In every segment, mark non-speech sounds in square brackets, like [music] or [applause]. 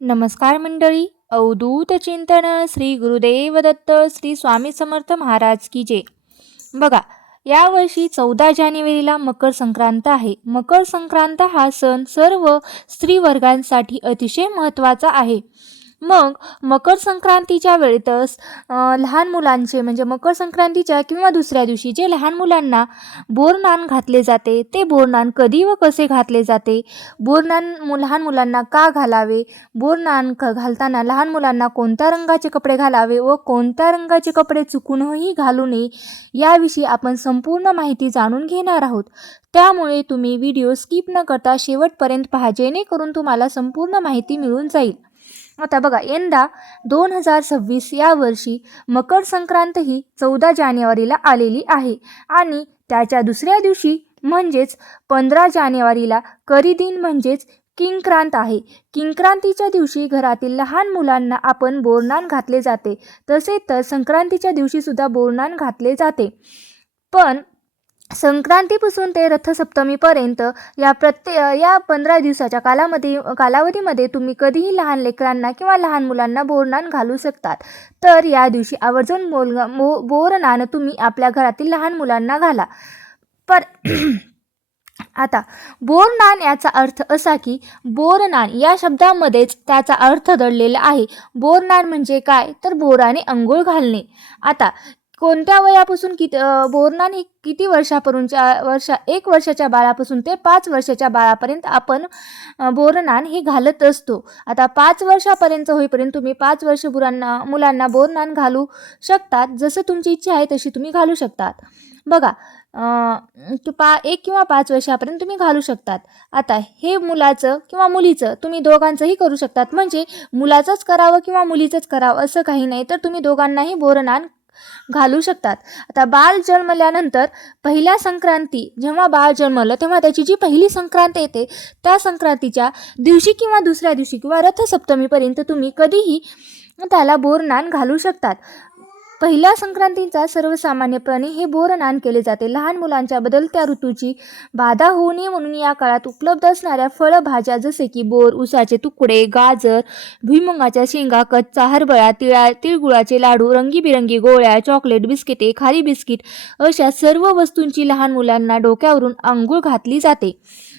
नमस्कार मंडळी. अवधूत चिंतन श्री गुरुदेव दत्त श्री स्वामी समर्थ महाराज की जे बघा यावर्षी चौदा जानेवारीला मकर संक्रांत आहे. मकर संक्रांत हा सण सर्व स्त्रीवर्गांसाठी अतिशय महत्त्वाचा आहे. मग मकर संक्रांतीच्या वेळेतच लहान मुलांचे म्हणजे मकर संक्रांतीच्या किंवा दुसऱ्या दिवशी जे लहान मुलांना बोरनान घातले जाते ते बोरनान कधी व कसे घातले जाते? बोरनान मु लहान मुलांना का घालावे? बोरनान क घालताना लहान मुलांना कोणत्या रंगाचे कपडे घालावे व कोणत्या रंगाचे कपडे चुकूनही घालू नये याविषयी आपण संपूर्ण माहिती जाणून घेणार आहोत. त्यामुळे तुम्ही व्हिडिओ स्किप न करता शेवटपर्यंत पहा जेणेकरून तुम्हाला संपूर्ण माहिती मिळून जाईल. आता बघा यंदा दोन हजार सव्वीस या वर्षी मकर संक्रांत ही चौदा जानेवारीला आलेली आहे. आणि त्याच्या दुसऱ्या दिवशी म्हणजेच पंधरा जानेवारीला करीदिन म्हणजेच किंक्रांत आहे. किंक्रांतीच्या दिवशी घरातील लहान मुलांना आपण बोरनान घातले जाते. तसे तर संक्रांतीच्या दिवशीसुद्धा बोरनान घातले जाते. पण संक्रांतीपासून ते रथसप्तमीपर्यंत या प्रत्ये या पंधरा दिवसाच्या कालामध्ये कालावधीमध्ये तुम्ही कधीही लहान लेकरांना किंवा लहान मुलांना बोरनान घालू शकतात. तर या दिवशी आवर्जून मोल बो बोरनान तुम्ही आपल्या घरातील लहान मुलांना घाला. पर [clears throat] आता बोरनान याचा अर्थ असा की बोरनान या शब्दामध्येच त्याचा अर्थ दडलेला आहे. बोरनान म्हणजे काय? तर बोराने अंघोळ घालणे. आता कोणत्या वयापासून किती बोरणाने ही किती वर्षापर्यंतच्या वर्षा एक वर्षाच्या बाळापासून ते पाच वर्षाच्या बाळापर्यंत आपण अ, बोरनान हे घालत असतो. आता पाच वर्षापर्यंत होईपर्यंत तुम्ही पाच वर्ष मुलांना मुलांना बोरनान घालू शकतात. जसं तुमची इच्छा आहे तशी तुम्ही घालू शकतात. बघा पा एक किंवा पाच वर्षापर्यंत तुम्ही घालू शकतात. आता हे मुलाचं किंवा मुलीचं तुम्ही दोघांचंही करू शकतात. म्हणजे मुलाचंच करावं किंवा मुलीचंच करावं असं काही नाही. तर तुम्ही दोघांनाही बोरनान घालू शकतात. आता बाळ जन्मल्यानंतर पहिल्या संक्रांती जेव्हा बाळ जन्मलं तेव्हा त्याची जी पहिली संक्रांत येते त्या संक्रांतीच्या दिवशी किंवा दुसऱ्या दिवशी किंवा रथसप्तमीपर्यंत तुम्ही कधीही त्याला बोरनान घालू शकतात. पहिल्या संक्रांतीचा सर्वसामान्यपणे हे बोरनान केले जाते. लहान मुलांच्या बदलत्या ऋतूची बाधा होऊ नये म्हणून या काळात उपलब्ध असणाऱ्या फळभाज्या जसे की बोर उसाचे तुकडे गाजर भुईमुगाच्या शेंगा कच्चा हरभरा तिळा तिळगुळाचे लाडू रंगीबिरंगी गोळ्या चॉकलेट बिस्किटे खारी बिस्किट अशा सर्व वस्तूंची लहान मुलांना डोक्यावरून आंघोळ घातली जाते.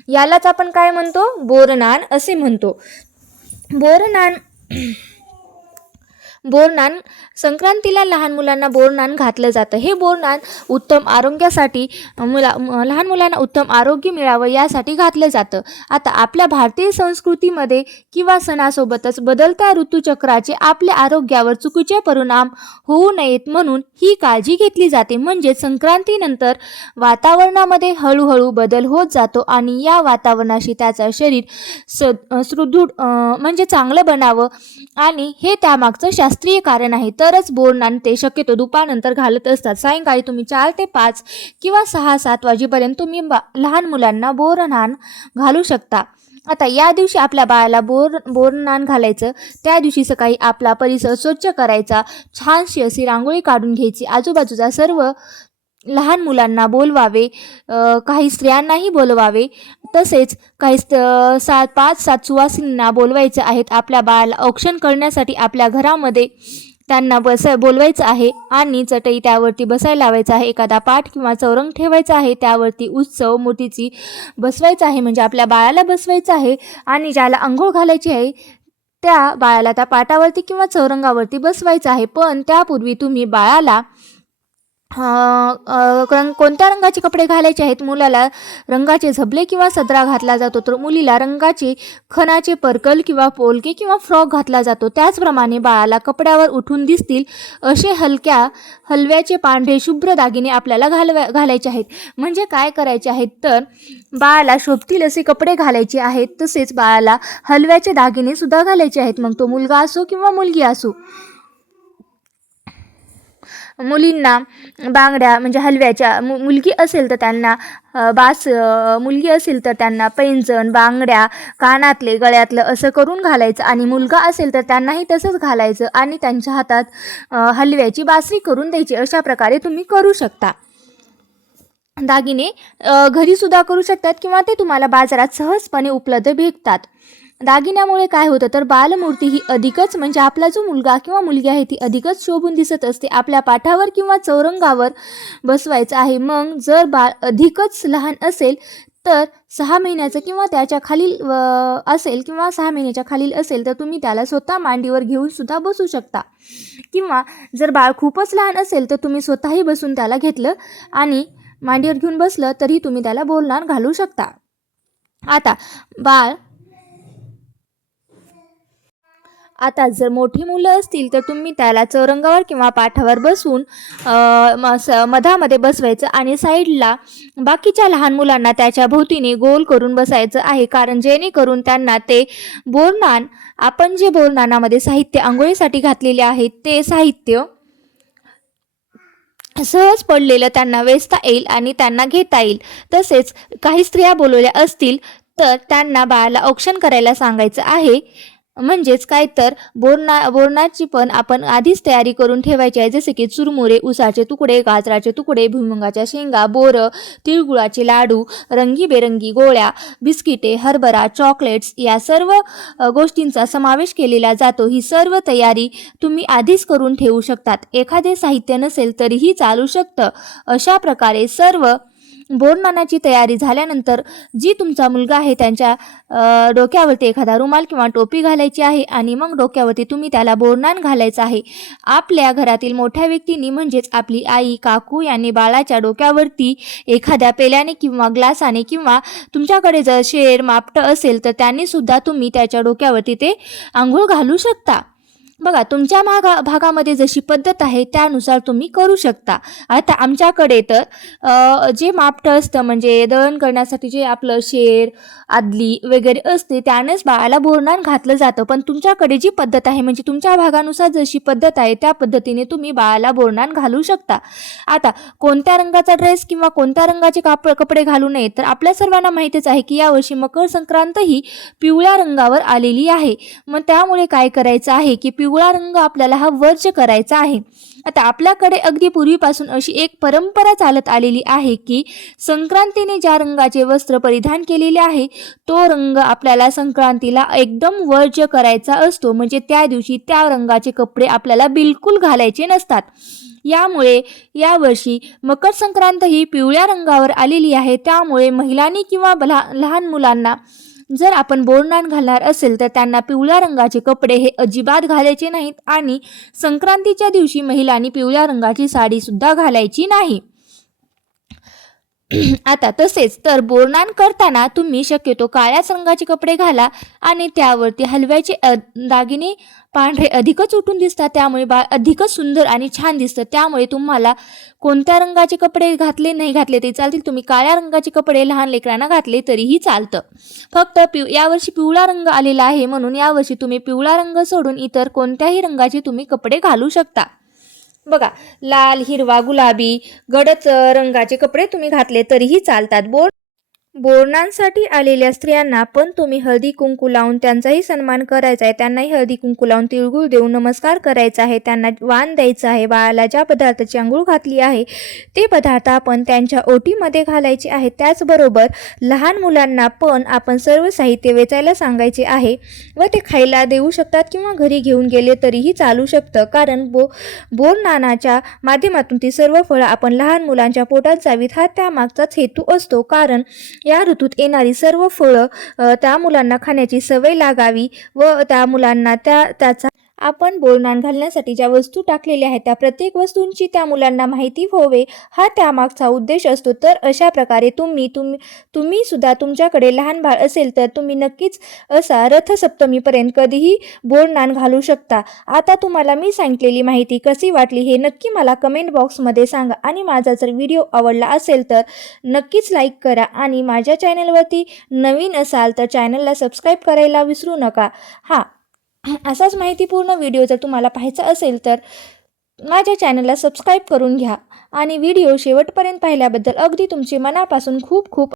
यालाच आपण काय म्हणतो? बोरनान असे म्हणतो. बोरनान बोरनान संक्रांतीला लहान मुलांना बोरनान घातलं जातं. हे बोरनान उत्तम आरोग्यासाठी मुला लहान मुलांना उत्तम आरोग्य मिळावं यासाठी घातलं जातं. आता आपल्या भारतीय संस्कृतीमध्ये किंवा सणासोबतच बदलत्या ऋतूचक्राचे आपल्या आरोग्यावर चुकीचे परिणाम होऊ नयेत म्हणून ही काळजी घेतली जाते. म्हणजे संक्रांतीनंतर वातावरणामध्ये हळूहळू बदल होत जातो आणि या वातावरणाशी त्याचं शरीर स सुदृढ म्हणजे चांगलं बनावं आणि हे त्यामागचं शास्त्रीय कारण आहे तरच बोरनान ते शक्यतो दुपारनंतर घालत असतात. सायंकाळी तुम्ही चार ते पाच किंवा सहा सात वाजेपर्यंत तुम्ही बा लहान मुलांना बोरनान घालू शकता. आता या दिवशी आपल्या बाळाला बोर बोरनान घालायचं त्या दिवशी सकाळी आपला परिसर स्वच्छ करायचा छानशी अशी रांगोळी काढून घ्यायची आजूबाजूचा सर्व लहान मुलांना बोलवावे काही स्त्रियांनाही बोलवावे तसेच काही स्त सात पाच सात सुवासिनींना बोलवायचे आहेत. आपल्या बाळाला औक्षण करण्यासाठी आपल्या घरामध्ये त्यांना बस बोलवायचं आहे आणि चटई त्यावरती बसायला लावायचं आहे. एखादा पाठ किंवा चौरंग ठेवायचा आहे. त्यावरती उत्सव मूर्तीची बसवायचं आहे. म्हणजे आपल्या बाळाला बसवायचं आहे आणि ज्याला आंघोळ घालायची आहे त्या बाळाला त्या पाटावरती किंवा चौरंगावरती बसवायचं आहे. पण त्यापूर्वी तुम्ही बाळाला रंग कोणत्या रंगाचे कपडे घालायचे आहेत? मुलाला रंगाचे झबले किंवा सदरा घातला जातो. तर मुलीला रंगाचे खणाचे पर्कल किंवा पोलके किंवा फ्रॉक घातला जातो. त्याचप्रमाणे बाळाला कपड्यावर उठून दिसतील असे हलक्या हलव्याचे पांढरे शुभ्र दागिने आपल्याला घालव्या घालायचे आहेत. म्हणजे काय करायचे आहेत? तर बाळाला शोभतील असे कपडे घालायचे आहेत. तसेच बाळाला हलव्याचे दागिने सुद्धा घालायचे आहेत. मग तो मुलगा असो किंवा मुलगी असो. मुलींना बांगड्या म्हणजे हलव्याच्या मु मुलगी असेल तर त्यांना बास मुलगी असेल तर त्यांना पैंजण बांगड्या कानातले गळ्यातलं असं करून घालायचं आणि मुलगा असेल तर त्यांनाही तसंच घालायचं आणि त्यांच्या हातात हलव्याची बासरी करून द्यायची. अशा प्रकारे तुम्ही करू शकता. दागिने घरीसुद्धा करू शकतात किंवा ते तुम्हाला बाजारात सहजपणे उपलब्ध भेटतात. दागिन्यामुळे काय होतं तर बालमूर्ती ही अधिकच म्हणजे आपला जो मुलगा किंवा मुलगी आहे ती अधिकच शोभून दिसत असते. आपल्या पाठावर किंवा चौरंगावर बसवायचं आहे. मग जर बाळ अधिकच लहान असेल तर सहा महिन्याचं किंवा त्याच्या खालील व असेल किंवा सहा महिन्याच्या खालील असेल तर तुम्ही त्याला स्वतः मांडीवर घेऊन सुद्धा बसू शकता. किंवा जर बाळ खूपच लहान असेल तर तुम्ही स्वतःही बसून त्याला घेतलं आणि मांडीवर घेऊन बसलं तरी तुम्ही त्याला बोलणार घालू शकता. आता बाळ आता जर मोठी मुलं असतील तर तुम्ही त्याला चौरंगावर किंवा पाठावर बसून म- स- मधामध्ये बसवायचं आणि साईडला बाकीच्या लहान मुलांना त्याच्या भोवतीने गोल करून बसायचं आहे. कारण जेणेकरून त्यांना ते बोरनान आपण जे बोरनानामध्ये साहित्य आंघोळीसाठी घातलेले आहे ते साहित्य सहज पडलेलं त्यांना वेचता येईल आणि त्यांना घेता येईल. तसेच काही स्त्रिया बोलवल्या असतील तर त्यांना बाळाला औक्षण करायला सांगायचं आहे. म्हणजेच काय तर बोरणा बोरणाची पण आपण आधीच तयारी करून ठेवायची आहे. जसे की चुरमुरे उसाचे तुकडे गाजराचे तुकडे भुईमुगाच्या शेंगा बोरं तिळगुळाचे लाडू रंगीबेरंगी गोळ्या बिस्किटे हरभरा चॉकलेट्स या सर्व गोष्टींचा समावेश केलेला जातो. ही सर्व तयारी तुम्ही आधीच करून ठेवू शकतात. एखादे साहित्य नसेल तरीही चालू शकतं. अशा प्रकारे सर्व बोरनानाची तयारी झाल्यानंतर जी तुमचा मुलगा आहे त्यांच्या डोक्यावरती एखादा रुमाल किंवा टोपी घालायची आहे आणि मग डोक्यावरती तुम्ही त्याला बोरनान घालायचं आहे. आपल्या घरातील मोठ्या व्यक्तींनी म्हणजेच आपली आई काकू यांनी बाळाच्या डोक्यावरती एखाद्या पेल्याने किंवा ग्लासाने किंवा तुमच्याकडे जर शेर मापटं असेल तर त्यांनीसुद्धा तुम्ही त्याच्या डोक्यावरती ते आंघोळ घालू शकता. बघा तुमच्या भागा भागामध्ये जशी पद्धत आहे त्यानुसार तुम्ही करू शकता. आता आमच्याकडे तर जे मापटं असतं म्हणजे दळण करण्यासाठी जे आपलं शेर आदली वगैरे असते त्यानेच बाळाला बोरणान घातलं जातं. पण तुमच्याकडे जी पद्धत आहे म्हणजे तुमच्या भागानुसार जशी पद्धत आहे त्या पद्धतीने तुम्ही बाळाला बोरणान घालू शकता. आता कोणत्या रंगाचा ड्रेस किंवा कोणत्या रंगाचे काप कपडे घालू नये तर आपल्या सर्वांना माहितीच आहे की यावर्षी मकर संक्रांत ही पिवळ्या रंगावर आलेली आहे. मग त्यामुळे काय करायचं आहे की पिवळा रंग आपल्याला हा वर्ज करायचा आहे. आता आपल्याकडे अगदी पूर्वीपासून अशी एक परंपरा चालत आलेली आहे की संक्रांतीने ज्या रंगाचे वस्त्र परिधान केलेले आहे तो रंग आपल्याला संक्रांतीला एकदम वर्ज करायचा असतो. म्हणजे त्या दिवशी त्या रंगाचे कपडे आपल्याला बिलकुल घालायचे नसतात. यामुळे यावर्षी मकर संक्रांत ही पिवळ्या रंगावर आलेली आहे. त्यामुळे महिलांनी किंवा लहान मुलांना जर आपण बोरनाण घालणार असेल तर त्यांना पिवळ्या रंगाचे कपडे हे अजिबात घालायचे नाहीत आणि संक्रांतीच्या दिवशी महिलांनी पिवळ्या रंगाची साडीसुद्धा घालायची नाही. [clears throat] आता तसेच तर बोरनान करताना तुम्ही शक्यतो काळ्याच रंगाचे कपडे घाला आणि त्यावरती हलव्याचे दागिने पांढरे अधिकच उठून दिसतात. त्यामुळे बाळ अधिकच सुंदर आणि छान दिसतं. त्यामुळे तुम्हाला कोणत्या रंगाचे कपडे घातले नाही घातले ते चालतील. तुम्ही काळ्या रंगाचे कपडे लहान लेकरांना घातले तरीही चालतं. फक्त पिव यावर्षी पिवळा रंग आलेला आहे म्हणून यावर्षी तुम्ही पिवळा रंग सोडून इतर कोणत्याही रंगाचे तुम्ही कपडे घालू शकता. बघा लाल हिरवा गुलाबी गडद रंगाचे कपडे तुम्ही घातले तरीही चालतात. बोर्ड बोरणांसाठी आलेल्या स्त्रियांना पण तुम्ही हळदी कुंकू लावून त्यांचाही सन्मान करायचा आहे. त्यांनाही हळदी कुंकू लावून तिळगुळ देऊन नमस्कार करायचा आहे. त्यांना वाण द्यायचं आहे. बाळाला ज्या पदार्थाची आंघोळ घातली आहे ते पदार्थ आपण त्यांच्या ओटीमध्ये घालायचे आहे. त्याचबरोबर लहान मुलांना पण आपण सर्व साहित्य वेचायला सांगायचे आहे व ते खायला देऊ शकतात किंवा घरी घेऊन गेले तरीही चालू शकतं. कारण बो बोरनानाच्या माध्यमातून ती सर्व फळं आपण लहान मुलांच्या पोटात जावीत. हा त्यामागचाच हेतू असतो. कारण या ऋतूत येणारी सर्व फळं त्या मुलांना खाण्याची सवय लागावी व त्या मुलांना त्या त्याचा आपण बोलणान घालण्यासाठी ज्या वस्तू टाकलेल्या आहेत त्या प्रत्येक वस्तूंची त्या मुलांना माहिती व्हावे. हा त्यामागचा उद्देश असतो. तर अशा प्रकारे तुम्ही तुम्ही तुम्ही सुद्धा तुमच्याकडे लहान बाळ असेल तर तुम्ही नक्कीच असा रथसप्तमीपर्यंत कधीही बोरनान घालू शकता. आता तुम्हाला मी सांगितलेली माहिती कशी वाटली हे नक्की मला कमेंट बॉक्समध्ये सांगा. आणि माझा जर व्हिडिओ आवडला असेल तर नक्कीच लाईक करा. आणि माझ्या चॅनलवरती नवीन असाल तर चॅनलला सबस्क्राईब करायला विसरू नका. हां असाच माहितीपूर्ण व्हिडिओ जर तुम्हाला पाहायचा असेल तर माझ्या चॅनलला सबस्क्राईब करून घ्या. आणि व्हिडिओ शेवटपर्यंत पाहिल्याबद्दल अगदी तुमचे मनापासून खूप खूप